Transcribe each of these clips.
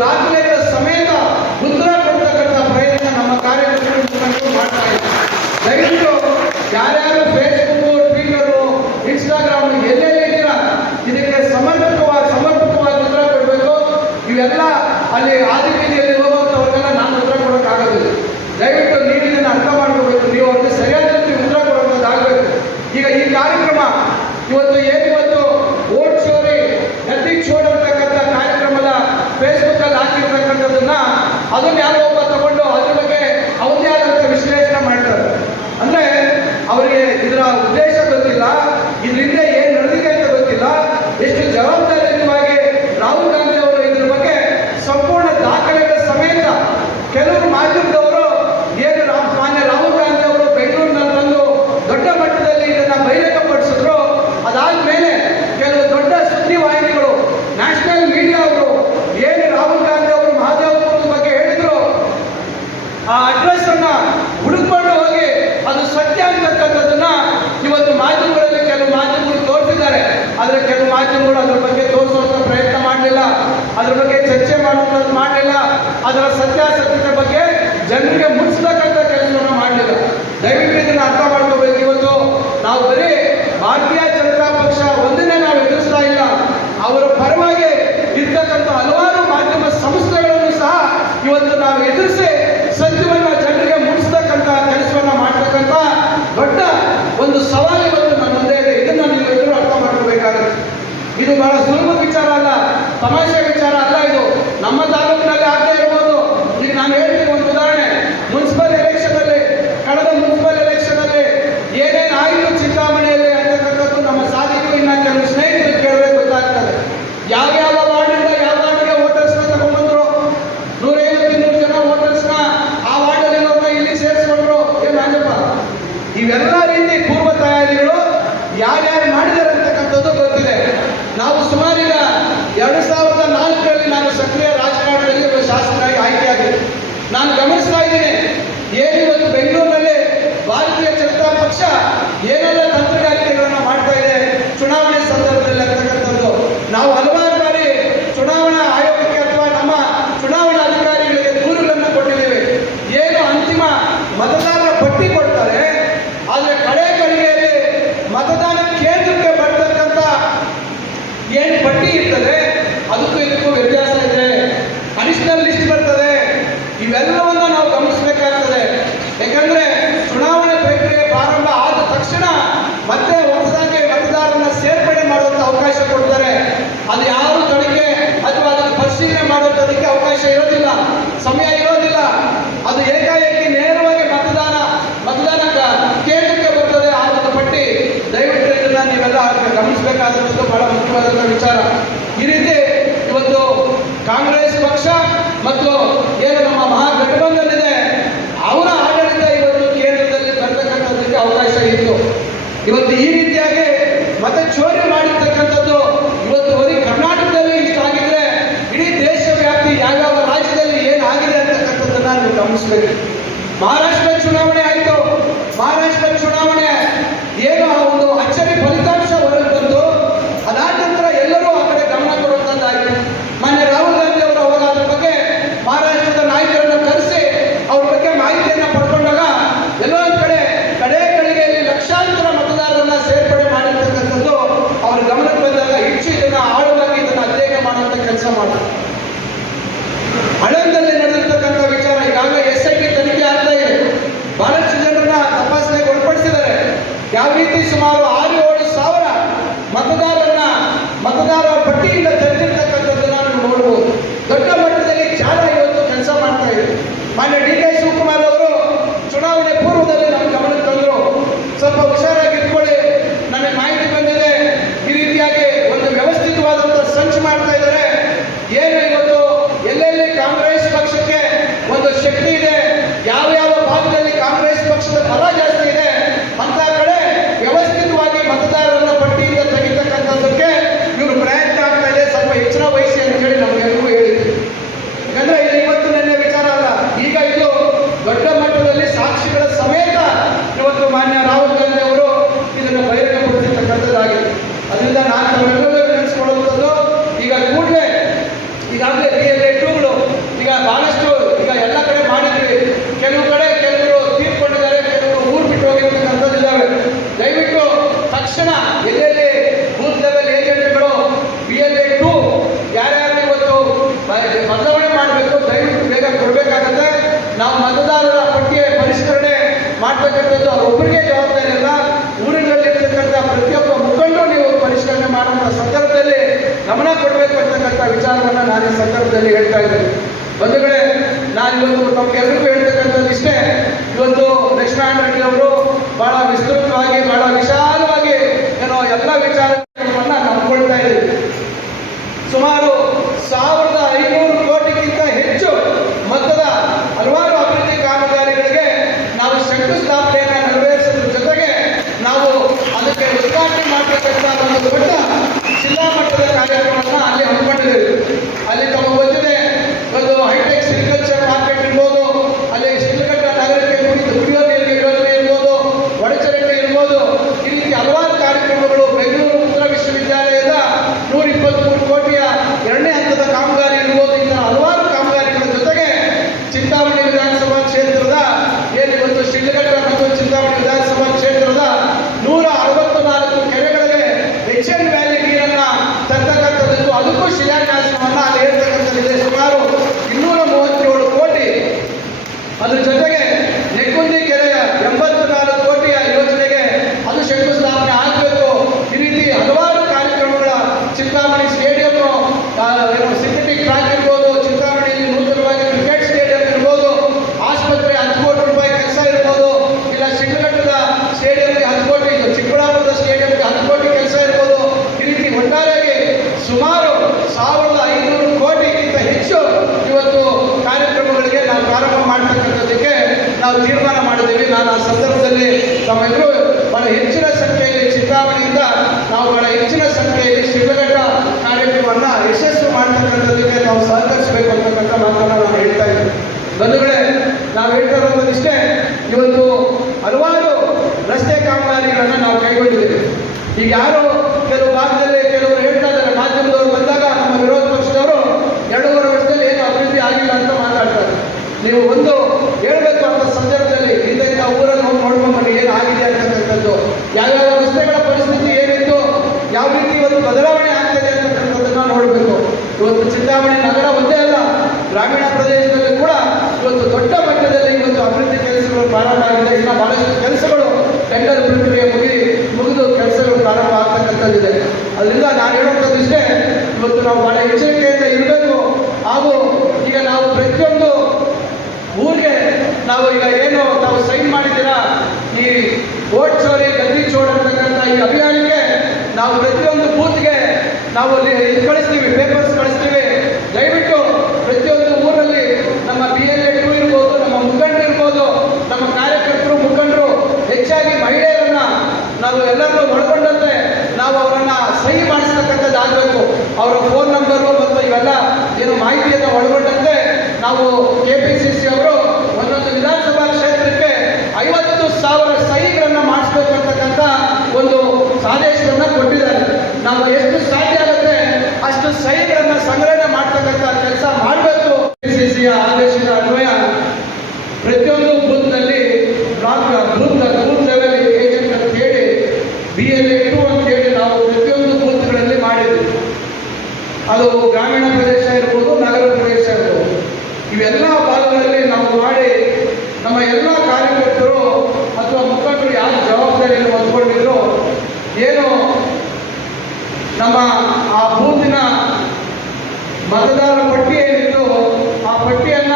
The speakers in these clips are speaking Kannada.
ದಾಖಲೆಗಳ ಸಮೇತ ಉತ್ತರ ಕೊಡ್ತಕ್ಕಂಥ ಪ್ರಯತ್ನ ನಮ್ಮ ಕಾರ್ಯಕರ್ತರು ಮಾಡ್ತಾ ಇದ್ದಾರೆ. ದಯವಿಟ್ಟು ಯಾರೇ ಫೇಸ್ಬುಕ್ ಅಲ್ಲಿ ಹಾಕಿರ್ತಕ್ಕಂಥದ್ದನ್ನ ಅದನ್ನ ಯಾರೋ ಒಬ್ಬ ಮಾಡಲಿಲ್ಲ. ಅದರ ಸತ್ಯಾಸತ್ಯತೆ ಬಗ್ಗೆ ಜನರಿಗೆ ಮುಚ್ಚದ ಇತ್ತು ಇವತ್ತು ಈ ರೀತಿಯಾಗಿ ಮತ ಚೋರಿ ಮಾಡಿರ್ತಕ್ಕಂಥದ್ದು ಇವತ್ತು ಬರೀ ಕರ್ನಾಟಕದಲ್ಲಿ ಇಷ್ಟ ಆಗಿದ್ರೆ ಇಡೀ ದೇಶ ವ್ಯಾಪ್ತಿ ಯಾವ್ಯಾವ ರಾಜ್ಯದಲ್ಲಿ ಏನಾಗಿದೆ ಅಂತಕ್ಕಂಥದ್ದನ್ನ ನೀವು ಗಮನಿಸ್ಬೇಕು. ಮಹಾರಾಷ್ಟ್ರ ಚುನಾವಣೆ ಸುಮಾರು ನಾವು ಮತದಾರರ ಪಟ್ಟಿಯ ಪರಿಷ್ಕರಣೆ ಮಾಡ್ತಕ್ಕಂಥದ್ದು ಅವರೊಬ್ಬರಿಗೆ ಜವಾಬ್ದಾರಿ ಇಲ್ಲ ಊರಿನಲ್ಲಿರ್ತಕ್ಕಂಥ ಪ್ರತಿಯೊಬ್ಬ ಮುಖಂಡರು ನೀವು ಪರಿಷ್ಕರಣೆ ಮಾಡುವಂತ ಸಂದರ್ಭದಲ್ಲಿ ಗಮನ ಕೊಡಬೇಕು ಅಂತಕ್ಕಂಥ ವಿಚಾರವನ್ನು ನಾನು ಈ ಸಂದರ್ಭದಲ್ಲಿ ಹೇಳ್ತಾ ಇದ್ದೇನೆ. ಬಂಧುಗಳೇ, ನಾನು ಇವತ್ತು ತಮಗೆಲ್ಲರಿಗೂ ಹೇಳ್ತಕ್ಕಂಥದ್ದು ಇಷ್ಟೇ. ಇವತ್ತು ದಕ್ಷಿಣಾಯಣ ರೆಡ್ಡಿ ಅವರು ಬಹಳ ವಿಸ್ತೃತವಾಗಿ, ಬಹಳ ವಿಶಾಲವಾಗಿ ಏನೋ ಎಲ್ಲ ವಿಚಾರಗಳನ್ನ ನಂಬ್ಕೊಳ್ತಾ ಇದ್ದೀವಿ ಸುಮಾರು ಸಾವಿರ ನಾವು ಸಹಕರಿಸಬೇಕು ಅಂತಕ್ಕಂಥ ಮಾತನ್ನು ನಾವು ಹೇಳ್ತಾ ಇದ್ದೀವಿ ಬಂಧುಗಳೇ, ನಾವು ಹೇಳ್ತಾ ಇರೋದಿಷ್ಟೇ ಇವತ್ತು ಹಲವಾರು ರಸ್ತೆ ಕಾಮಗಾರಿಗಳನ್ನ ನಾವು ಕೈಗೊಂಡಿದ್ದೇವೆ. ಈಗ ಯಾರು ಕೆಲವು ಭಾಗದಲ್ಲಿ ಕೆಲವರು ಹೇಳ್ತಾ ಇದ್ದಾರೆ, ಮಾಧ್ಯಮದವರು ಬಂದಾಗ ನಮ್ಮ ವಿರೋಧ ಪಕ್ಷದವರು ಎರಡೂವರೆ ವರ್ಷದಲ್ಲಿ ಏನು ಅಭಿವೃದ್ಧಿ ಆಗಿಲ್ಲ ಅಂತ ಮಾತಾಡ್ತಾರೆ ನೀವು ಒಂದು ಹೇಳ್ಬೇಕು ಅಂತ ಸಂದರ್ಭದಲ್ಲಿ ಹಿಂದೆ ನಾವು ಊರಲ್ಲಿ ಹೋಗಿ ನೋಡ್ಕೊಂಡು ಬನ್ನಿ ಏನು ಆಗಿದೆ ಅಂತಕ್ಕಂಥದ್ದು ಯಾವ್ಯಾವ ರಸ್ತೆಗಳ ಪರಿಸ್ಥಿತಿ ಏನಿತ್ತು ಯಾವ ರೀತಿ ಇವತ್ತು ಬದಲಾವಣೆ ಆಗ್ತದೆ ಅಂತಕ್ಕಂಥದ್ದನ್ನ ನೋಡಬೇಕು ಇವತ್ತು ಚಿಂತಾಮಣಿ ನಗರ ಒಂದೇ ಅಲ್ಲ, ಗ್ರಾಮೀಣ ಪ್ರದೇಶದಲ್ಲಿ ಕೂಡ ಇವತ್ತು ದೊಡ್ಡ ಮಟ್ಟದಲ್ಲಿ ಇವತ್ತು ಅಭಿವೃದ್ಧಿ ಕೆಲಸಗಳು ಪ್ರಾರಂಭ ಆಗಿದೆ. ಇನ್ನು ಬಹಳಷ್ಟು ಕೆಲಸಗಳು ಟೆಂಡರ್ ಪ್ರಕ್ರಿಯೆ ಮುಗಿ ಮುಗಿದು ಕೆಲಸಗಳು ಪ್ರಾರಂಭ ಆಗ್ತಕ್ಕಂಥದ್ದಿದೆ. ಅದರಿಂದ ನಾನು ಹೇಳುವಂಥದ್ದು ಇಷ್ಟೇ ಇವತ್ತು ನಾವು ಬಹಳ ಎಚ್ಚರಿಕೆಯಿಂದ ಇರಬೇಕು. ಹಾಗೂ ಈಗ ನಾವು ಪ್ರತಿಯೊಂದು ಊರಿಗೆ ನಾವು ಈಗ ಏನು ನಾವು ಸೈನ್ ಮಾಡಿದ್ದೀರಾ, ಈ ಓಟ್ ಚೋರಿ, ಗದ್ದಿ ಚೋರ್ ಅಂತಕ್ಕಂಥ ಈ ಅಭಿಯಾನಕ್ಕೆ ನಾವು ಪ್ರತಿಯೊಂದು ನಾವು ಅಲ್ಲಿ ಇದು ಕಳಿಸ್ತೀವಿ ಪೇಪರ್ಸ್ ಕಳಿಸ್ತೀವಿ. ದಯವಿಟ್ಟು ಪ್ರತಿಯೊಂದು ಊರಲ್ಲಿ ನಮ್ಮ ಬಿ ಎಲ್ ಎ ಇರ್ಬೋದು, ನಮ್ಮ ಮುಖಂಡರು ಇರ್ಬೋದು, ನಮ್ಮ ಕಾರ್ಯಕರ್ತರು, ಮುಖಂಡರು, ಹೆಚ್ಚಾಗಿ ಮಹಿಳೆಯರನ್ನ ನಾವು ಎಲ್ಲರನ್ನೂ ಒಳಗೊಂಡಂತೆ ನಾವು ಅವರನ್ನ ಸಹಿ ಮಾಡಿಸ್ತಕ್ಕಂಥದ್ದಾಗಬೇಕು ಅವರ ಫೋನ್ ನಂಬರ್ ಮತ್ತು ಇವೆಲ್ಲ ಏನು ಮಾಹಿತಿಯನ್ನು ಒಳಗೊಂಡಂತೆ ನಾವು ಕೆ ಪಿ ಸಿ ಸಿ ಅವರು ಒಂದೊಂದು ವಿಧಾನಸಭಾ ಕ್ಷೇತ್ರಕ್ಕೆ ಐವತ್ತು ಸಾವಿರ ಸಹಿಗಳನ್ನು ಮಾಡಿಸ್ಬೇಕು ಅಂತಕ್ಕಂಥ ಒಂದು ಆದೇಶವನ್ನು ಕೊಟ್ಟಿದ್ದಾರೆ. ನಾವು ಎಷ್ಟು ಸಂಗ್ರಹಣೆ ಮಾಡ್ತಕ್ಕಂಥ ಕೆಲಸ ಮಾಡಬೇಕು. ಸಿಸಿಯ ಆದೇಶದ ಅನ್ವಯ ಪ್ರತಿಯೊಂದು ಬೂತ್ನಲ್ಲಿ block booth booth level agent ಅಂತ ಹೇಳಿ ಬಿ ಎಲ್ ಎ ಟು ಅಂತ ಹೇಳಿ ನಾವು ಪ್ರತಿಯೊಂದು ಬೂತ್ಗಳಲ್ಲಿ ಮಾಡಿದ್ವಿ. ಅದು ಗ್ರಾಮೀಣ ಪ್ರದೇಶ ಇರ್ಬೋದು, ನಗರ ಪ್ರದೇಶ ಇರ್ಬೋದು. ಇವೆಲ್ಲ ಭಾಗಗಳಲ್ಲಿ ನಾವು ಮಾಡಿ ನಮ್ಮ ಎಲ್ಲ ಕಾರ್ಯಕರ್ತರು ಅಥವಾ ಮುಖಂಡರು ಯಾರು ಜವಾಬ್ದಾರಿಯನ್ನು ಹೊಂದ್ಕೊಂಡಿದ್ರು, ಏನು ನಮ್ಮ ಮತದಾರ ಪಟ್ಟಿ ಏನಿತ್ತು ಆ ಪಟ್ಟಿಯನ್ನ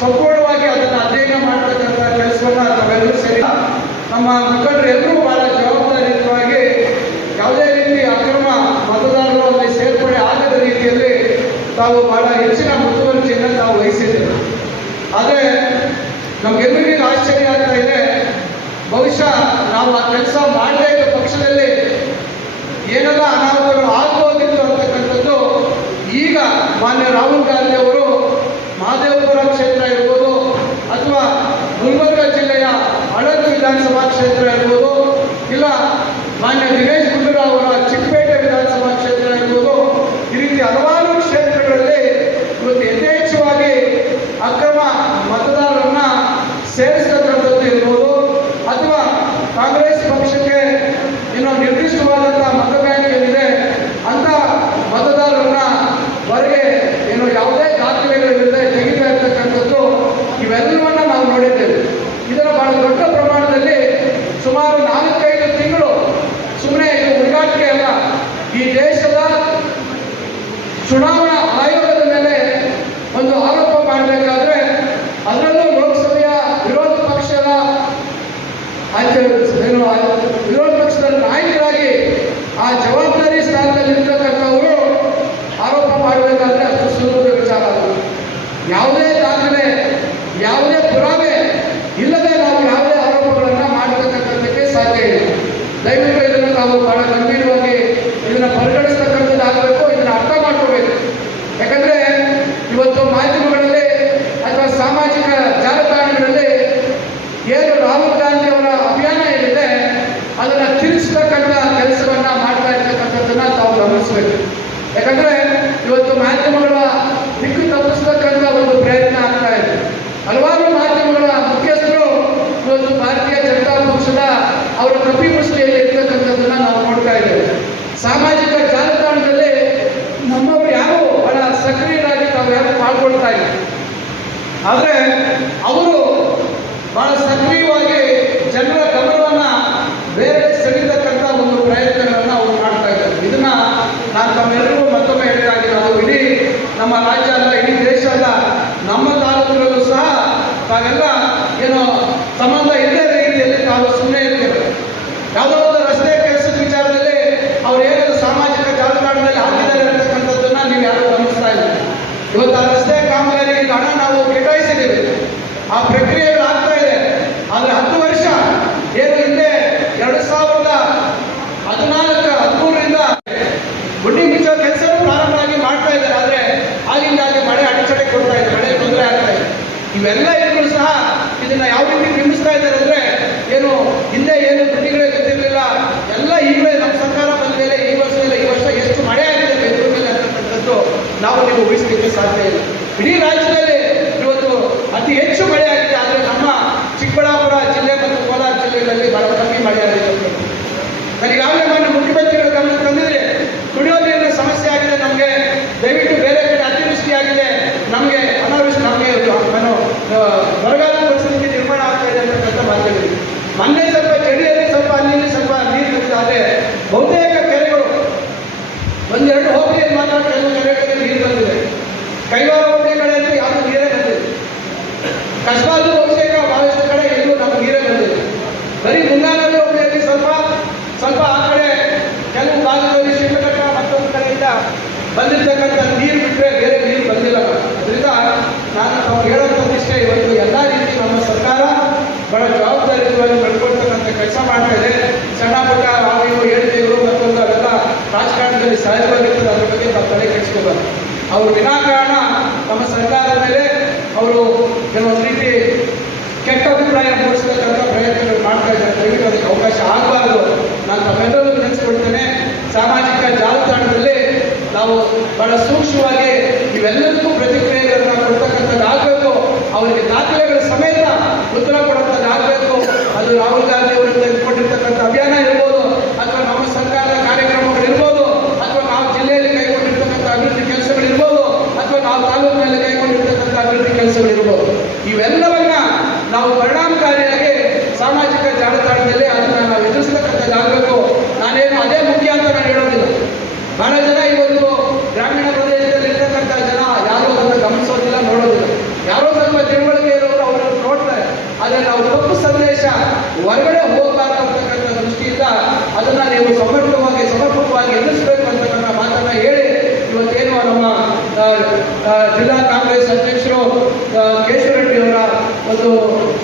ಸಂಪೂರ್ಣವಾಗಿ ಅದನ್ನು ಅಧ್ಯಯನ ಮಾಡತಕ್ಕಂಥ ಕೆಲಸವನ್ನ ನಾವೆಲ್ಲರೂ ಸರಿ ನಮ್ಮ ಮುಖಂಡರು ಎಲ್ಲರೂ ಬಹಳ ಜವಾಬ್ದಾರಿಯುತವಾಗಿ ಯಾವುದೇ ರೀತಿ ಅಕ್ರಮ ಮತದಾರರು ಅಲ್ಲಿ ಸೇರ್ಪಡೆ ಆಗದ ರೀತಿಯಲ್ಲಿ ತಾವು ಬಹಳ ಹೆಚ್ಚಿನ ಮುತುವರ್ಜಿಯನ್ನು ತಾವು ವಹಿಸಿದ್ದೆ ಆದರೆ ನಮ್ಗೆಲ್ಲರಿಗೂ ಆಶ್ಚರ್ಯ ಆಗ್ತಾ ಇದೆ. ಬಹುಶಃ ನಾವು ಆ ಕೆಲಸ ಮಾಡದೇ ಇದ್ದ ಪಕ್ಷದಲ್ಲಿ ಏನೆಲ್ಲ ಅನಾಹುತಗಳು ರಾಹುಲ್ ಗಾಂಧಿ ಅವರು ಮಹದೇವಪುರ ಕ್ಷೇತ್ರ ಇರ್ಬೋದು ಅಥವಾ ಗುಲ್ಬರ್ಗ ಜಿಲ್ಲೆಯ ಹಳದಿ ವಿಧಾನಸಭಾ ಕ್ಷೇತ್ರ ಇರ್ಬೋದು, ಇಲ್ಲ ಮಾನ್ಯ ದಿನೇಶ್ ಗುಂಡೂರಾವ್ ಅವರ ಚಿಕ್ಕಪೇಟೆ ವಿಧಾನಸಭಾ ಕ್ಷೇತ್ರ ಇರ್ಬೋದು ಈ ರೀತಿ ಹಲವಾರು ಕ್ಷೇತ್ರಗಳಲ್ಲಿ ಇವತ್ತು ಯಥೇಚ್ಛವಾಗಿ ಅಕ್ರಮ ಮತದಾರರನ್ನ ಸೇರಿಸ್ತಕ್ಕಂಥದ್ದು ಇರ್ಬೋದು ಅಥವಾ ಕಾಂಗ್ರೆಸ್ ಪಕ್ಷಕ್ಕೆ ಇನ್ನು ನಿರ್ದಿಷ್ಟವಾದಂತಹ ಮತ ಬ್ಯಾಂಕ್ ಏನಿದೆ ಅಂತ ಮತದಾರರನ್ನ ಹೊರಗೆ ಏನು ಯಾವುದೇ ದಾಖಲೆಗಳಿಲ್ಲದೆ ತೆಗಿತಾ ಇರ್ತಕ್ಕಂಥದ್ದು ಇವೆಲ್ಲವನ್ನ ನಾವು ನೋಡಿದ್ದೇವೆ ಇದರ ಬಹಳ ದೊಡ್ಡ ಪ್ರಮಾಣದಲ್ಲಿ ಸುಮಾರು ನಾಲ್ಕೈದು ತಿಂಗಳು ಸುಮ್ಮನೆ ಇದು ಹುಡುಗಾಟಿಕೆ ಅಲ್ಲ ಈ ದೇಶದ ಚುನಾವಣಾ ಆಯೋಗದ ಮೇಲೆ ಒಂದು ಆರೋಪ ಮಾಡಬೇಕಾದ್ರೆ ಅದರಲ್ಲೂ ಲೋಕಸಭೆಯ ವಿರೋಧ ಪಕ್ಷದ ಆಚೆ- ಏನು ಆ ವಿರೋಧ ಪಕ್ಷದ ನಾಯಕರಾಗಿ ಆ ಜವಾಬ್ದಾರಿ ಸ್ಥಾನದಲ್ಲಿ ಇರ್ತಕ್ಕಂಥವರು ಆರೋಪ ಮಾಡಬೇಕಾದ್ರೆ ಅಷ್ಟು ಸುಲಭದ ವಿಚಾರ ಯಾವುದೇ ಆದರೆ ಅವರು ಬಹಳ ಸಕ್ರಿಯವಾಗಿ ಜನರ ಗಮನವನ್ನು ಬೇರೆ ಸೆಳೀತಕ್ಕಂಥ ಒಂದು ಪ್ರಯತ್ನಗಳನ್ನು ಅವರು ಮಾಡ್ತಾ ಇದ್ದಾರೆ. ಇದನ್ನ ನಾನು ತಮ್ಮೆಲ್ಲರಿಗೂ ಮತ್ತೊಮ್ಮೆ ಹೇಳಿದಾಗಿರೋದು ಇಡೀ ನಮ್ಮ ರಾಜ್ಯ Блин, а ಅವರು ವಿನಾಕಾರಣ ನಮ್ಮ ಸರ್ಕಾರದ ಮೇಲೆ ಅವರು ಕೆಲವೊಂದು ರೀತಿ ಕೆಟ್ಟ ಅಭಿಪ್ರಾಯ ಮೂಡಿಸ್ತಕ್ಕಂಥ ಪ್ರಯತ್ನಗಳು ಮಾಡ್ತಾ ಇದ್ದಾರೆ. ದಯವಿಟ್ಟು ಅದಕ್ಕೆ ಅವಕಾಶ ಆಗಬಾರದು. ನಾನು ತಮ್ಮೆಲ್ಲರೂ ನೆನೆಸ್ಕೊಳ್ತೇನೆ. ಸಾಮಾಜಿಕ ಜಾಲತಾಣದಲ್ಲಿ ನಾವು ಬಹಳ ಸೂಕ್ಷ್ಮವಾಗಿ ಇವೆಲ್ಲದಕ್ಕೂ ಪ್ರತಿಕ್ರಿಯೆಗಳನ್ನು ಕೊಡ್ತಕ್ಕಂಥದ್ದಾಗಬೇಕು ಅವರಿಗೆ ದಾಖಲೆಗಳ ಸಮೇತ ಉತ್ತರ ಕೊಡುವಂಥದ್ದಾಗಬೇಕು ಅದು ರಾಹುಲ್ ಗಾಂಧಿ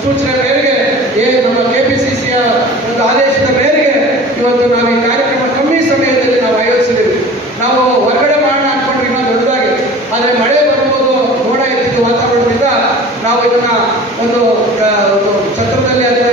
ಸೂಚನೆ ಮೇರೆಗೆ ಏ, ನಮ್ಮ ಕೆ ಪಿ ಸಿ ಸಿಯ ಒಂದು ಆದೇಶದ ಮೇರೆಗೆ ಇವತ್ತು ನಾವು ಈ ಕಾರ್ಯಕ್ರಮ ಕಮ್ಮಿ ಸಮಯದಲ್ಲಿ ನಾವು ಆಯೋಜಿಸಿದ್ದೀವಿ. ನಾವು ಹೊರಗಡೆ ಮಾಡೋಣ ಅನ್ಕೊಂಡ್ರೆ ಇನ್ನೊಂದು ದೊಡ್ಡದಾಗಿ. ಆದರೆ ಮಳೆ ಬರುವುದು ಮೋಡ ಇದ್ದಿದ್ದು ವಾತಾವರಣದಿಂದ ನಾವು ಇದನ್ನ ಒಂದು ಛತ್ರದಲ್ಲಿ ಆದರೆ